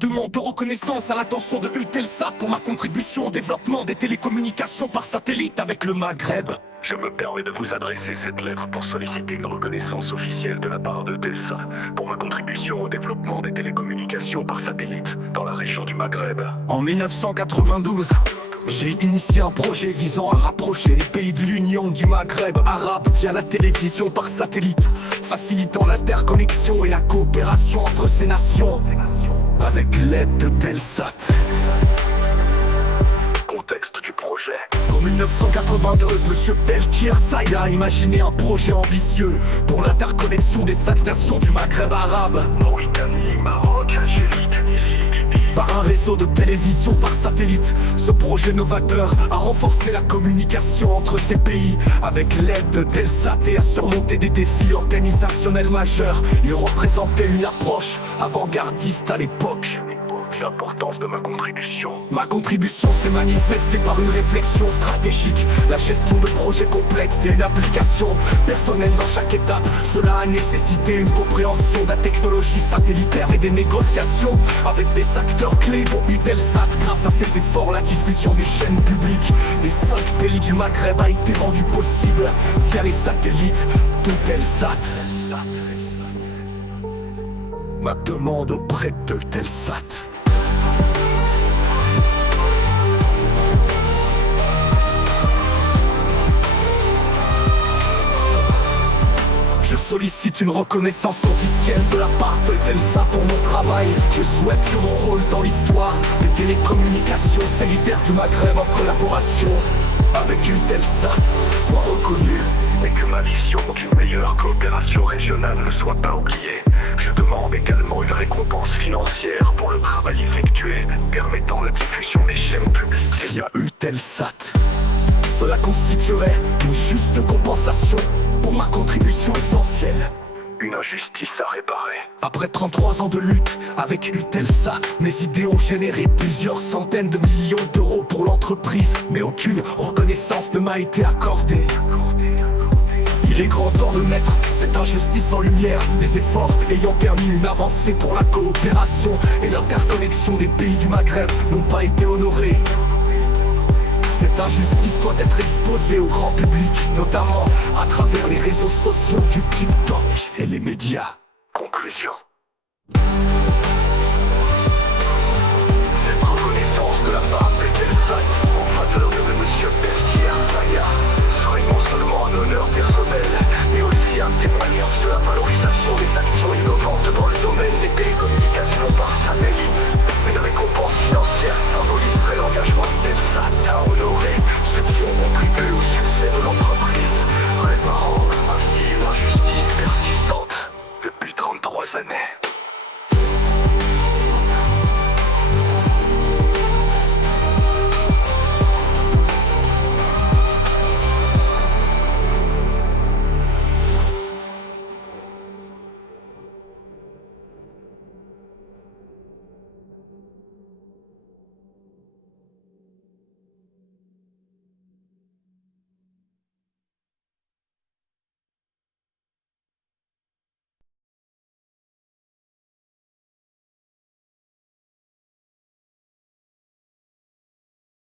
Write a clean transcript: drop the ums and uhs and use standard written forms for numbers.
Demande de reconnaissance à l'attention de Eutelsat pour ma contribution au développement des télécommunications par satellite avec le Maghreb. Je me permets de vous adresser cette lettre pour solliciter une reconnaissance officielle de la part de Eutelsat pour ma contribution au développement des télécommunications par satellite dans la région du Maghreb. En 1992, j'ai initié un projet visant à rapprocher les pays de l'Union du Maghreb arabe via la télévision par satellite, facilitant l'interconnexion et la coopération entre ces nations avec l'aide de Eutelsat. Contexte du projet. En 1992, Monsieur Belkir Saïd a imaginé un projet ambitieux pour l'interconnexion des 5 nations du Maghreb arabe. Mauritanie, Maroc, Algérie, Tunisie, Libye. Par un réseau de télévision par satellite, ce projet novateur a renforcé la communication entre ces pays avec l'aide de Eutelsat et a surmonté des défis organisationnels majeurs. Il représentait une approche avant-gardiste à l'époque. L'importance de ma contribution. Ma contribution s'est manifestée par une réflexion stratégique, la gestion de projets complexes et une application personnelle dans chaque étape. Cela a nécessité une compréhension de la technologie satellitaire et des négociations avec des acteurs clés dont Eutelsat. Grâce à ces efforts, la diffusion des chaînes publiques des 5 pays du Maghreb a été rendue possible via les satellites d'Eutelsat. Ma demande auprès d'Eutelsat. Je sollicite une reconnaissance officielle de la part d'Eutelsat pour mon travail. Je souhaite que mon rôle dans l'histoire des télécommunications satellitaires du Maghreb en collaboration avec Eutelsat soit reconnu. Et que ma vision d'une meilleure coopération régionale ne soit pas oubliée. Je demande également une récompense financière pour le travail effectué, permettant la diffusion des chaînes publiques via Eutelsat. Cela constituerait une juste compensation pour ma contribution essentielle. Une injustice à réparer. Après 33 ans de lutte avec Eutelsat, mes idées ont généré plusieurs centaines de millions d'euros pour l'entreprise, mais aucune reconnaissance ne m'a été accordée. Il est grand temps de mettre cette injustice en lumière, les efforts ayant permis une avancée pour la coopération et l'interconnexion des pays du Maghreb n'ont pas été honorés. Cette injustice doit être exposée au grand public, notamment à travers les réseaux sociaux du TikTok et les médias. Conclusion. Cette reconnaissance de la part d'Eutelsat en faveur de Monsieur Belkir Saïd serait non seulement un honneur personnel, mais aussi un témoignage de la valorisation des actions innovantes dans le domaine des télécommunications par satellite. Une récompense financière symboliserait l'engagement d'Eutelsat à honorer ceux qui ont contribué au succès de l'entreprise, réparant ainsi l'injustice persistante depuis 33 années.